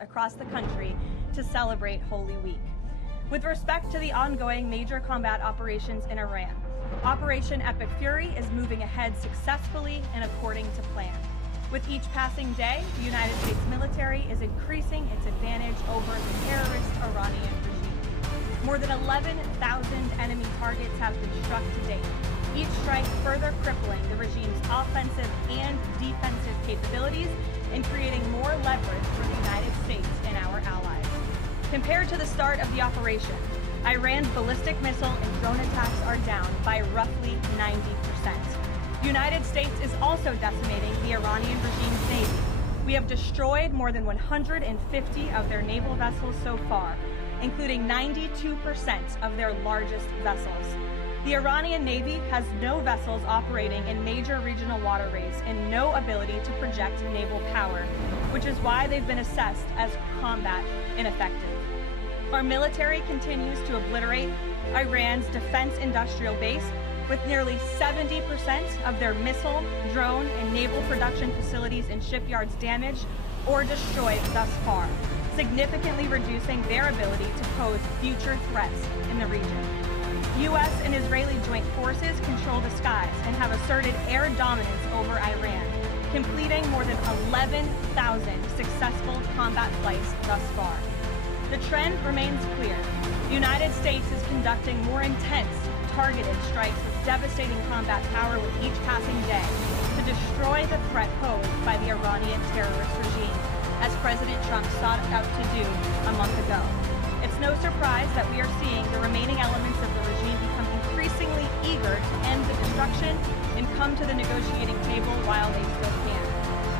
across the country to celebrate Holy Week. With respect to the ongoing major combat operations in Iran, Operation Epic Fury is moving ahead successfully and according to plan. With each passing day, the United States military is increasing its advantage over the terrorist Iranian regime. More than 11,000 enemy targets have been struck to date, each strike further crippling the regime's offensive and defensive capabilities and creating more leverage for the United States and our allies. Compared to the start of the operation, Iran's ballistic missile and drone attacks are down by roughly 90%. The United States is also decimating the Iranian regime's navy. We have destroyed more than 150 of their naval vessels so far, including 92% of their largest vessels. The Iranian Navy has no vessels operating in major regional waterways and no ability to project naval power, which is why they've been assessed as combat ineffective. Our military continues to obliterate Iran's defense industrial base, with nearly 70% of their missile, drone, and naval production facilities and shipyards damaged or destroyed thus far, significantly reducing their ability to pose future threats in the region. U.S. and Israeli joint forces control the skies and have asserted air dominance over Iran, completing more than 11,000 successful combat flights thus far. The trend remains clear. The United States is conducting more intense, targeted strikes with devastating combat power with each passing day to destroy the threat posed by the Iranian terrorist regime, as President Trump sought out to do a month ago. It's no surprise that we are seeing the remaining elements of the regime become increasingly eager to end the destruction and come to the negotiating table while they still can.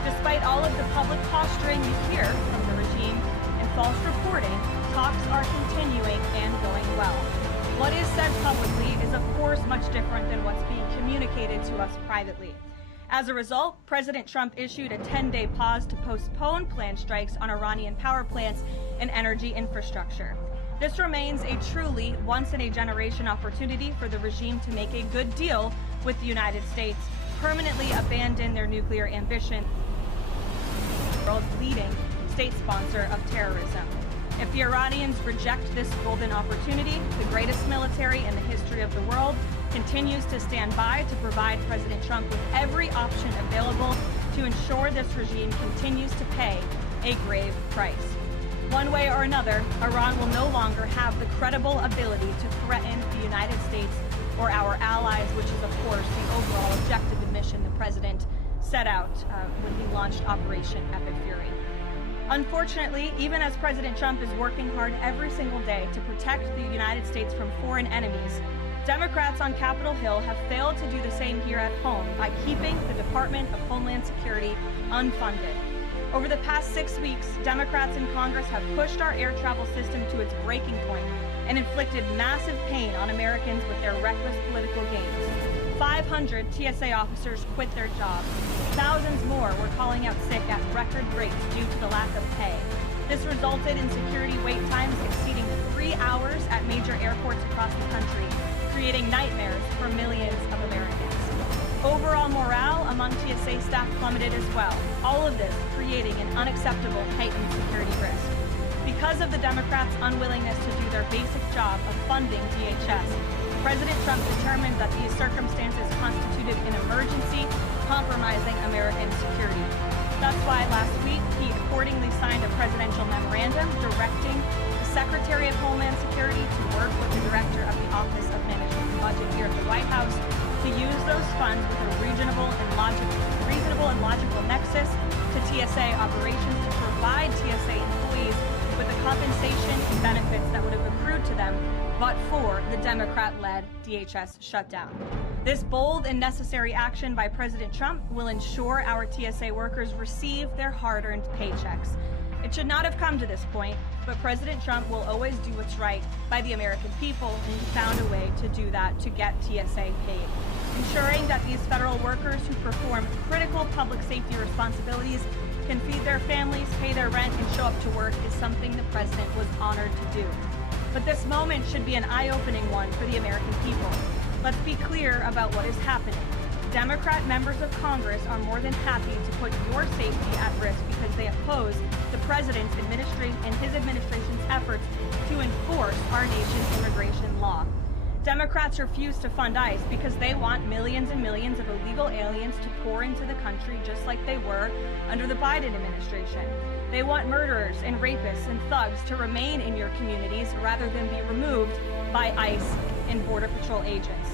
Despite all of the public posturing you hear from the regime and false reporting, talks are continuing and going well. What is said publicly is of course much different than what's being communicated to us privately. As a result, President Trump issued a 10-day pause to postpone planned strikes on Iranian power plants and energy infrastructure. This remains a truly once-in-a-generation opportunity for the regime to make a good deal with the United States, permanently abandon their nuclear ambition, the world's leading state sponsor of terrorism. If the Iranians reject this golden opportunity, the greatest military in the history of the world continues to stand by to provide President Trump with every option available to ensure this regime continues to pay a grave price. One way or another, Iran will no longer have the credible ability to threaten the United States or our allies, which is, of course, the overall objective and mission the President set out when he launched Operation Epic Fury. Unfortunately, even as President Trump is working hard every single day to protect the United States from foreign enemies, Democrats on Capitol Hill have failed to do the same here at home by keeping the Department of Homeland Security unfunded. Over the past 6 weeks, Democrats in Congress have pushed our air travel system to its breaking point and inflicted massive pain on Americans with their reckless political gains. 500 TSA officers quit their jobs. Thousands more were calling out sick at record rates due to the lack of pay. This resulted in security wait times exceeding 3 hours at major airports across the country, creating nightmares for millions of Americans. Overall morale among TSA staff plummeted as well, all of this creating an unacceptable heightened security risk. Because of the Democrats' unwillingness to do their basic job of funding DHS, President Trump determined that these circumstances constituted an emergency, compromising American security. That's why last week he accordingly signed a presidential memorandum directing the Secretary of Homeland Security to work with the Director of the Office of Management and Budget here at the White House to use those funds with a reasonable and logical nexus to TSA operations to provide TSA employees with the compensation and benefits that would have accrued to them but for the Democrat-led DHS shutdown. This bold and necessary action by President Trump will ensure our TSA workers receive their hard-earned paychecks. It should not have come to this point, but President Trump will always do what's right by the American people, and he found a way to do that to get TSA paid. Ensuring that these federal workers who perform critical public safety responsibilities can feed their families, pay their rent, and show up to work is something the president was honored to do. But this moment should be an eye-opening one for the American people. Let's be clear about what is happening. Democrat members of Congress are more than happy to put your safety at risk because they oppose the president's administration and his administration's efforts to enforce our nation's immigration law. Democrats refuse to fund ICE because they want millions and millions of illegal aliens to pour into the country just like they were under the Biden administration. They want murderers and rapists and thugs to remain in your communities rather than be removed by ICE and Border Patrol agents.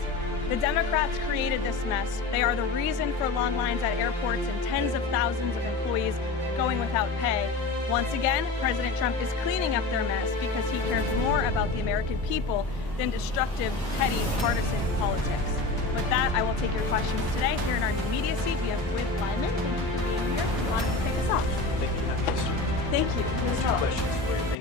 The Democrats created this mess. They are the reason for long lines at airports and tens of thousands of employees going without pay. Once again, President Trump is cleaning up their mess because he cares more about the American people than destructive, petty, partisan politics. With that, I will take your questions today here in our new media seat. We have with Lyman. Thank you for being here. You want to kick us off? Thank you. Thank you. Questions for you.